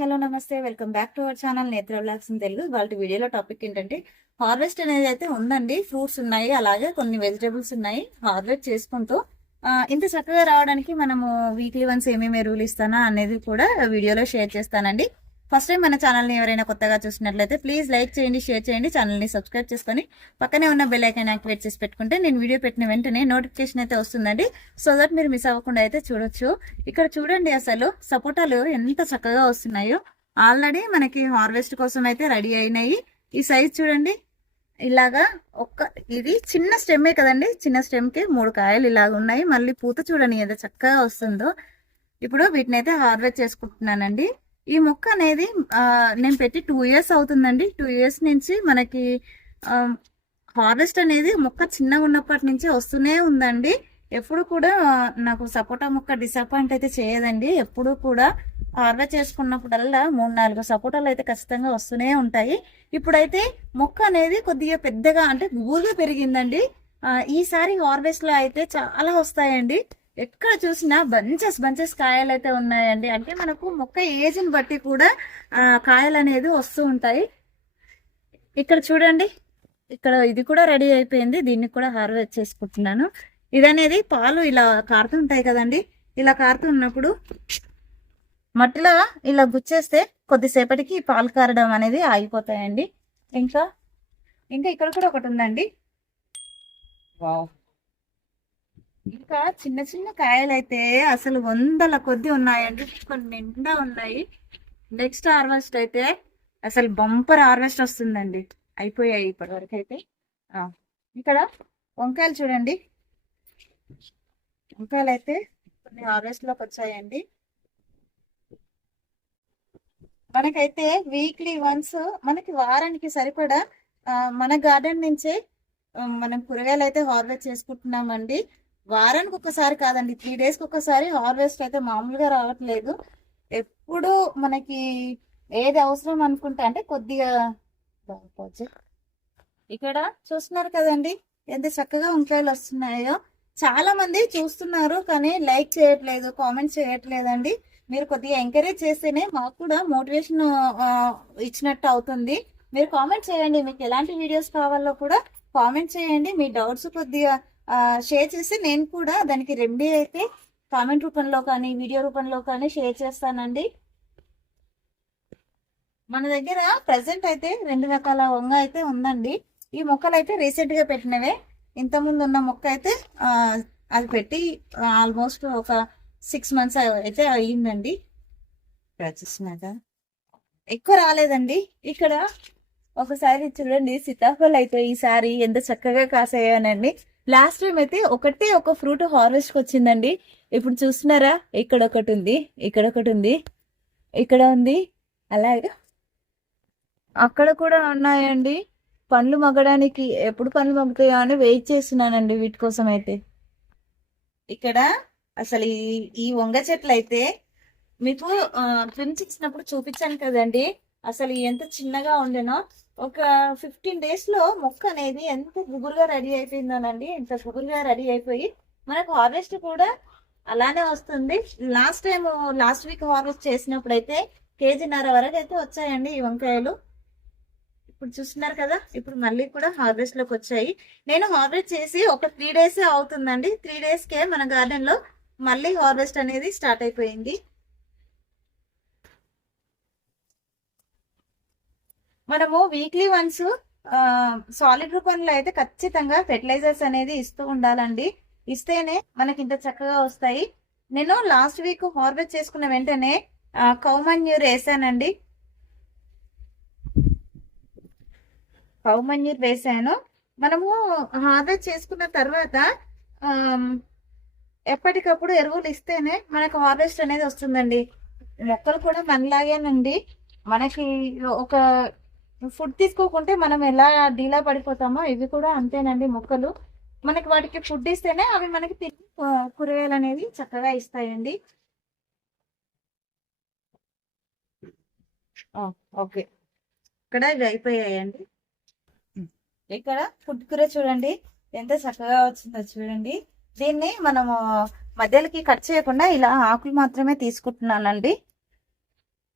Hello నమస్తే welcome back to our channel నేత్ర vlogs in Telugu. వాళ్ళ వీడియోలో టాపిక్ ఏంటంటే హార్వెస్ట్ అనేది అయితే ఉందండి. ఫ్రూట్స్ ఉన్నాయి, అలాగే కొన్ని వెజిటేబుల్స్ ఉన్నాయి. హార్వెస్ట్ చేసుకుంటూ ఇంత చక్కగా రావడానికి మనము వీక్లీ వన్స్ ఏమేమి ఎరువులు ఇస్తానా అనేది కూడా వీడియోలో షేర్ చేస్తానండి. ఫస్ట్ టైం మన ఛానల్ని ఎవరైనా కొత్తగా చూసినట్లయితే ప్లీజ్ లైక్ చేయండి, షేర్ చేయండి, ఛానల్ని సబ్స్క్రైబ్ చేసుకొని పక్కనే ఉన్న బెల్ ఐకాన్ యాక్టివేట్ చేసి పెట్టుకుంటే నేను వీడియో పెట్టిన వెంటనే నోటిఫికేషన్ అయితే వస్తుందండి. సో దట్ మీరు మిస్ అవ్వకుండా అయితే చూడొచ్చు. ఇక్కడ చూడండి, అసలు సపోటాలు ఎంత చక్కగా వస్తున్నాయో. ఆల్రెడీ మనకి హార్వెస్ట్ కోసం అయితే రెడీ అయినాయి. ఈ సైజ్ చూడండి, ఇలాగా ఇది చిన్న స్టెమ్మే కదండి. చిన్న స్టెమ్ కి 3 కాయలు ఇలాగ ఉన్నాయి. మళ్ళీ పూత చూడండి ఎంత చక్కగా వస్తుందో. ఇప్పుడు వీటిని అయితే హార్వెస్ట్ చేసుకుంటున్నానండి. ఈ మొక్క అనేది నేను పెట్టి 2 ఇయర్స్ అవుతుందండి. 2 ఇయర్స్ నుంచి మనకి హార్వెస్ట్ అనేది మొక్క చిన్నగా ఉన్నప్పటి నుంచి వస్తూనే ఉందండి. ఎప్పుడు కూడా నాకు సపోటా మొక్క డిసప్పాయింట్ అయితే చేయదండి. ఎప్పుడు కూడా హార్వెస్ట్ చేసుకున్నప్పుడల్లా 3-4 సపోటాలు అయితే ఖచ్చితంగా వస్తూనే ఉంటాయి. ఇప్పుడైతే మొక్క అనేది కొద్దిగా పెద్దగా అంటే గుబురుగా పెరిగిందండి. ఈసారి హార్వెస్ట్ లో అయితే చాలా వస్తాయండి. ఎక్కడ చూసినా బంచెస్ కాయలు అయితే ఉన్నాయండి. అంటే మనకు మొక్క ఏజ్ని బట్టి కూడా కాయలు అనేది వస్తూ ఉంటాయి. ఇక్కడ చూడండి, ఇక్కడ ఇది కూడా రెడీ అయిపోయింది. దీన్ని కూడా హార్వెస్ట్ చేసుకుంటున్నాను. ఇదనేది పాలు ఇలా కారుతుంటాయి కదండి. ఇలా కారుతున్నప్పుడు మట్టిలో ఇలా గుచ్చేస్తే కొద్దిసేపటికి పాలు కారడం అనేది ఆగిపోతాయండి. ఇంకా ఇంకా ఇక్కడ కూడా ఒకటి ఉందండి. ఇంకా చిన్న చిన్న కాయలు అయితే అసలు 100ల కొద్ది ఉన్నాయండి. కొన్ని నిండా ఉన్నాయి. నెక్స్ట్ హార్వెస్ట్ అయితే అసలు బంపర్ హార్వెస్ట్ వస్తుందండి. అయిపోయాయి ఇప్పటి వరకు అయితే. ఇక్కడ వంకాయలు చూడండి, వంకాయలు అయితే కొన్ని హార్వెస్ట్ లోకి వచ్చాయండి. మనకైతే వీక్లీ వన్స్ మనకి వారానికి సరిపడా మన గార్డెన్ నుంచే మనం కూరగాయలు అయితే హార్వెస్ట్ చేసుకుంటున్నామండి. వారానికి ఒకసారి కాదండి, 3 డేస్కి ఒకసారి హార్వెస్ట్ అయితే మామూలుగా రావట్లేదు. ఎప్పుడు మనకి ఏది అవసరం అనుకుంటే అంటే కొద్దిగా ఇక్కడ చూస్తున్నారు కదండి ఎంత చక్కగా వంకాయలు వస్తున్నాయో. చాలా మంది చూస్తున్నారు కానీ లైక్ చేయట్లేదు, కామెంట్ చేయట్లేదండి. మీరు కొద్దిగా ఎంకరేజ్ చేస్తేనే మాకు కూడా మోటివేషన్ ఇచ్చినట్టు అవుతుంది. మీరు కామెంట్ చేయండి, మీకు ఎలాంటి వీడియోస్ కావాలో కూడా కామెంట్ చేయండి. మీ డౌట్స్ కొద్దిగా షేర్ చేసి నేను కూడా దానికి రెమెడీ అయితే కామెంట్ రూపంలో కానీ వీడియో రూపంలో కానీ షేర్ చేస్తానండి. మన దగ్గర ప్రెసెంట్ అయితే 2 రకాల వంగ అయితే ఉందండి. ఈ మొక్కలు అయితే రీసెంట్ గా పెట్టినవే. ఇంతకుముందు ఉన్న మొక్క అయితే అది పెట్టి ఆల్మోస్ట్ ఒక 6 మంత్స్ అయితే అయ్యిందండి. చూసినాక ఎక్కువ రాలేదండి. ఇక్కడ ఒకసారి చూడండి, సీతాఫలం అయితే ఈసారి ఎంత చక్కగా కాసాయోనండి. లాస్ట్ టైం అయితే ఒక ఫ్రూట్ హార్వెస్ట్ వచ్చిందండి. ఇప్పుడు చూస్తున్నారా, ఇక్కడ ఒకటి ఉంది, ఇక్కడ ఒకటి ఉంది, ఇక్కడ ఉంది, అలాగే అక్కడ కూడా ఉన్నాయండి. పండ్లు మగ్గడానికి ఎప్పుడు పండ్లు మగ్గుతాయో అని వెయిట్ చేస్తున్నానండి వీటి కోసం అయితే. ఇక్కడ అసలు ఈ వంగ చెట్లు అయితే మీకు ట్రిమ్స్ ఇచ్చినప్పుడు చూపించాను కదండి. అసలు ఎంత చిన్నగా ఉండేనో. ఒక 15 డేస్ లో మొక్క అనేది ఎంత గుబురుగా రెడీ అయిపోయిందోనండి. ఎంత గుబురుగా రెడీ అయిపోయి మనకు హార్వెస్ట్ కూడా అలానే వస్తుంది. లాస్ట్ వీక్ హార్వెస్ట్ చేసినప్పుడు అయితే 1.5 kg వరకు అయితే వచ్చాయండి ఈ వంకాయలు. ఇప్పుడు చూస్తున్నారు కదా, ఇప్పుడు మళ్ళీ కూడా హార్వెస్ట్ లోకి వచ్చాయి. నేను హార్వెస్ట్ చేసి ఒక 3 డేస్ అవుతుందండి. 3 డేస్కే మన గార్డెన్ లో మళ్ళీ హార్వెస్ట్ అనేది స్టార్ట్ అయిపోయింది. మనము వీక్లీ వన్స్ సాలిడ్ రూపంలో అయితే ఖచ్చితంగా ఫెర్టిలైజర్స్ అనేది ఇస్తూ ఉండాలండి. ఇస్తేనే మనకి ఇంత చక్కగా వస్తాయి. నేను లాస్ట్ వీక్ హార్వెస్ట్ చేసుకున్న వెంటనే కౌ మాన్యూర్ వేసానండి. కౌ మాన్యూర్ వేసాను. మనము హార్వెస్ట్ చేసుకున్న తర్వాత ఎప్పటికప్పుడు ఎరువులు ఇస్తేనే మనకు హార్వెస్ట్ అనేది వస్తుందండి. మొక్కలు కూడా మనలాగేనండి. మనకి ఒక ఫుడ్ తీసుకోకుంటే మనం ఎలా డీలా పడిపోతామో ఇవి కూడా అంతేనండి. మొక్కలు మనకి వాటికి ఫుడ్ ఇస్తేనే అవి మనకి తిరిగి కూరగాయలు అనేవి చక్కగా ఇస్తాయండి. ఓకే, ఇక్కడ ఇవి అయిపోయాయండి. ఇక్కడ ఫుడ్ కూర చూడండి ఎంత చక్కగా వచ్చిందో చూడండి. దీన్ని మనము మధ్యలోకి కట్ చేయకుండా ఇలా ఆకులు మాత్రమే తీసుకుంటున్నానండి.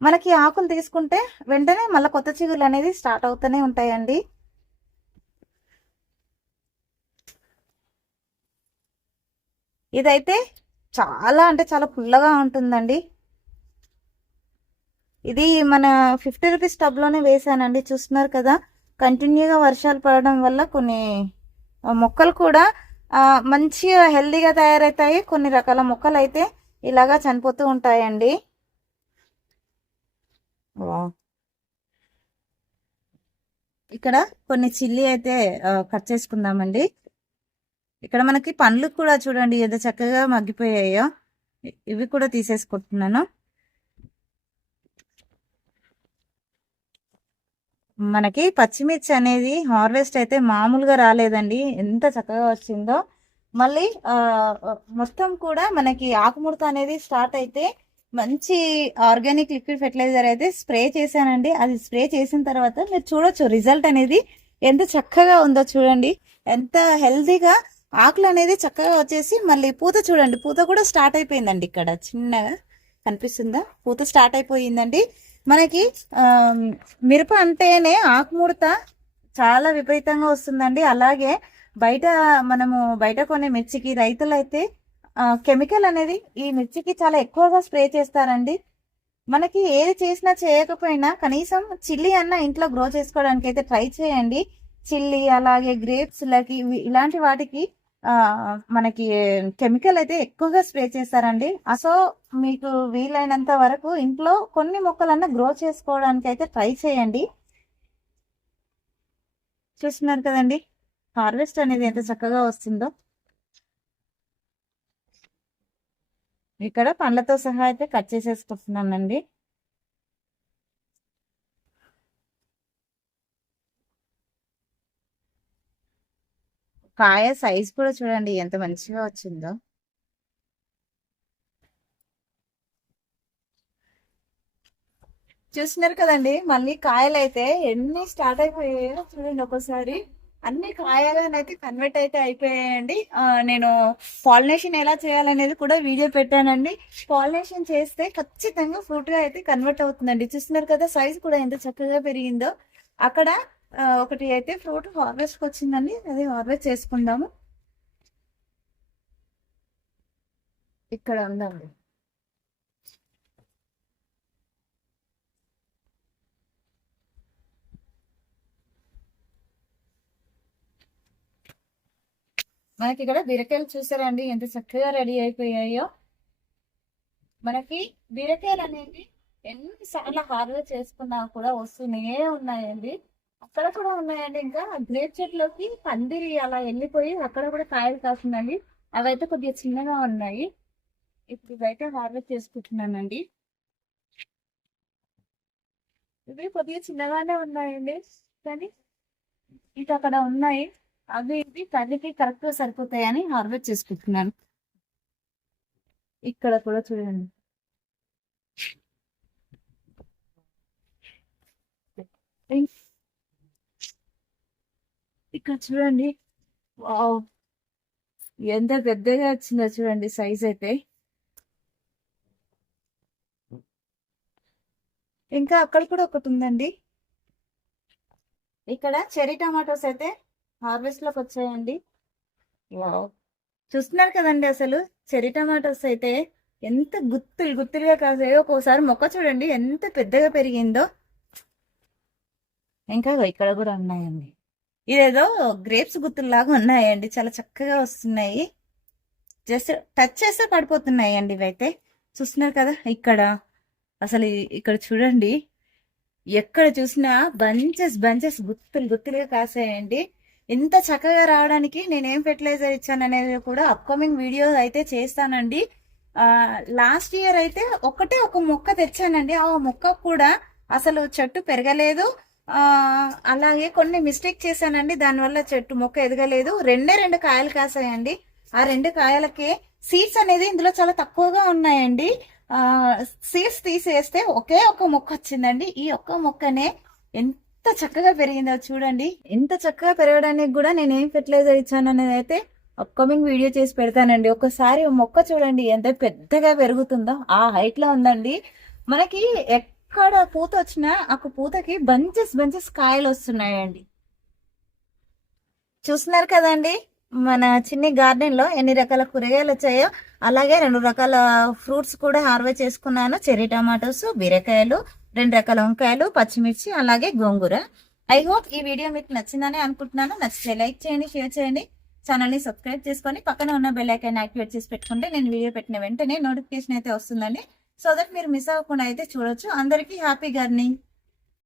మనకి ఆకులు తీసుకుంటే వెంటనే మళ్ళీ కొత్త చిగుళ్ళు అనేది స్టార్ట్ అవుతూనే ఉంటాయండి. ఇదైతే చాలా అంటే చాలా పుల్లగా ఉంటుందండి. ఇది మన 50 రూపీస్ టబ్లోనే వేసానండి. చూస్తున్నారు కదా, కంటిన్యూగా వర్షాలు పడడం వల్ల కొన్ని మొక్కలు కూడా మంచిగా హెల్దీగా తయారవుతాయి. కొన్ని రకాల మొక్కలు అయితే ఇలాగా చనిపోతూ ఉంటాయండి. ఇక్కడ కొన్ని చిల్లీ అయితే కట్ చేసుకుందామండి. ఇక్కడ మనకి పండ్లు కూడా చూడండి ఎంత చక్కగా మగ్గిపోయాయో. ఇవి కూడా తీసేసుకుంటున్నాను. మనకి పచ్చిమిర్చి అనేది హార్వెస్ట్ అయితే మామూలుగా రాలేదండి, ఎంత చక్కగా వచ్చిందో. మళ్ళీ మొత్తం కూడా మనకి ఆకుముడత అనేది స్టార్ట్ అయితే మంచి ఆర్గానిక్ లిక్విడ్ ఫెర్టిలైజర్ అయితే స్ప్రే చేశానండి. అది స్ప్రే చేసిన తర్వాత మీరు చూడొచ్చు రిజల్ట్ అనేది ఎంత చక్కగా ఉందో. చూడండి ఎంత హెల్దీగా ఆకులు అనేది చక్కగా వచ్చేసి మళ్ళీ పూత చూడండి, పూత కూడా స్టార్ట్ అయిపోయిందండి. ఇక్కడ చిన్నగా కనిపిస్తుందా, పూత స్టార్ట్ అయిపోయిందండి. మనకి మిరప అంటేనే ఆకుముడత చాలా విపరీతంగా వస్తుందండి. అలాగే మనము బయట కొనే మిర్చికి రైతులు అయితే కెమికల్ అనేది ఈ మిర్చికి చాలా ఎక్కువగా స్ప్రే చేస్తారండి. మనకి ఏది చేసినా చేయకపోయినా కనీసం చిల్లీ అన్న ఇంట్లో గ్రో చేసుకోవడానికి అయితే ట్రై చేయండి. చిల్లీ అలాగే గ్రేప్స్ లకి ఇలాంటి వాటికి మనకి కెమికల్ అయితే ఎక్కువగా స్ప్రే చేస్తారండి. సో మీకు వీలైనంత వరకు ఇంట్లో కొన్ని మొక్కలన్నా గ్రో చేసుకోవడానికి అయితే ట్రై చేయండి. చూస్తున్నారు కదండి హార్వెస్ట్ అనేది ఎంత చక్కగా వస్తుందో. ఇక్కడ పండ్లతో సహా అయితే కట్ చేసేసుకుంటున్నానండి. కాయ సైజ్ కూడా చూడండి ఎంత మంచిగా వచ్చిందో. చూస్తున్నారు కదండి మళ్ళీ కాయలు అయితే ఎన్ని స్టార్ట్ అయిపోయాయో చూడండి. ఒకసారి అన్ని కాయలనైతే కన్వర్ట్ అయితే అయిపోయాయండి. నేను పాలినేషన్ ఎలా చేయాలనేది కూడా వీడియో పెట్టానండి. పాలినేషన్ చేస్తే ఖచ్చితంగా ఫ్రూట్ గా అయితే కన్వర్ట్ అవుతుందండి. చూస్తున్నారు కదా సైజ్ కూడా ఎంత చక్కగా పెరిగిందో. అక్కడ ఒకటి అయితే ఫ్రూట్ హార్వెస్ట్ వచ్చిందండి, అది హార్వెస్ట్ చేసుకుందాము. ఇక్కడ ఉందండి. మనకి ఇక్కడ బీరకాయలు చూసారండి ఎంత చక్కగా రెడీ అయిపోయాయో. మనకి బీరకాయలు అనేవి ఎన్నిసార్లు హార్వెస్ట్ చేసుకున్నా కూడా వస్తూనే ఉన్నాయండి. అక్కడ కూడా ఉన్నాయండి. ఇంకా గ్రేప్ చెట్లోకి పందిరి అలా వెళ్ళిపోయి అక్కడ కూడా కాయలు కాస్తుందండి. అవైతే కొద్దిగా చిన్నగా ఉన్నాయి. ఇప్పుడు ఇవైతే హార్వెస్ట్ చేసుకుంటున్నానండి. ఇవి కొద్దిగా చిన్నగానే ఉన్నాయండి, కానీ ఇంకా అక్కడ ఉన్నాయి. అవి ఇవి కర్రీకి కరెక్ట్ గా సరిపోతాయని హార్వెస్ట్ చేసుకుంటున్నాను. ఇక్కడ కూడా చూడండి ఇక్కడ చూడండి, వావ్ ఎంత పెద్దగా వచ్చిందో చూడండి సైజ్ అయితే. ఇంకా అక్కడ కూడా ఒకటి ఉందండి. ఇక్కడ చెరీ టమాటోస్ అయితే హార్వెస్ట్ లోకి వచ్చాయండి. వావ్ చూస్తున్నారు కదండి, అసలు చెరీ టమాటోస్ అయితే ఎంత గుత్తులు గుత్తులుగా కాసాయో. ఒక్కోసారి మొక్క చూడండి ఎంత పెద్దగా పెరిగిందో. ఇంకా ఇక్కడ కూడా ఉన్నాయండి. ఇదేదో గ్రేప్స్ గుత్తుల్లాగా ఉన్నాయండి, చాలా చక్కగా వస్తున్నాయి. జస్ట్ టచ్ చేస్తే పడిపోతున్నాయి అండి ఇవైతే. చూస్తున్నారు కదా ఇక్కడ అసలు ఇక్కడ చూడండి, ఎక్కడ చూసినా బంచెస్ బంచెస్ గుత్తులు గుత్తులుగా కాసాయండి. ఇంత చక్కగా రావడానికి నేనేం ఫెర్టిలైజర్ ఇచ్చాననేది కూడా అప్కమింగ్ వీడియో అయితే చేస్తానండి. లాస్ట్ ఇయర్ అయితే ఒకటే ఒక మొక్క తెచ్చానండి. ఆ మొక్క కూడా అసలు చెట్టు పెరగలేదు. అలాగే కొన్ని మిస్టేక్ చేశానండి, దానివల్ల మొక్క ఎదగలేదు. రెండు కాయలు కాసాయండి. ఆ 2 కాయలకే సీడ్స్ అనేది ఇందులో చాలా తక్కువగా ఉన్నాయండి. సీడ్స్ తీసేస్తే ఒకే ఒక మొక్క వచ్చిందండి. ఈ ఒక్క మొక్కనే ఎంత చక్కగా పెరిగిందో చూడండి. ఎంత చక్కగా పెరగడానికి కూడా నేను ఏం ఫెర్టిలైజర్ ఇచ్చాను అనేది అయితే అప్కమింగ్ వీడియో చేసి పెడతానండి. ఒకసారి మొక్క చూడండి ఎంత పెద్దగా పెరుగుతుందో, ఆ హైట్ లో ఉందండి. మనకి ఎక్కడ పూత వచ్చినా ఆ పూతకి బంచెస్ బంచెస్ కాయలు వస్తున్నాయండి. చూస్తున్నారు కదండి మన చిన్ని గార్డెన్ లో ఎన్ని రకాల కూరగాయలు వచ్చాయో. అలాగే 2 రకాల ఫ్రూట్స్ కూడా హార్వెస్ట్ చేసుకున్నాను. చెర్రీ టమాటోస్, బీరకాయలు, 2 రకాల వంకాయలు, పచ్చిమిర్చి, అలాగే గోంగూర. ఐ హోప్ ఈ వీడియో మీకు నచ్చిందని అనుకుంటున్నాను. నచ్చితే లైక్ చేయండి, షేర్ చేయండి, ఛానల్ ని సబ్స్క్రైబ్ చేసుకొని పక్కన ఉన్న బెల్ ఐకాన్ యాక్టివేట్ చేసి పెట్టుకుంటే నేను వీడియో పెట్టిన వెంటనే నోటిఫికేషన్ అయితే వస్తుందండి. సో దట్ మీరు మిస్ అవ్వకుండా అయితే చూడొచ్చు. అందరికీ హ్యాపీ గార్డెనింగ్.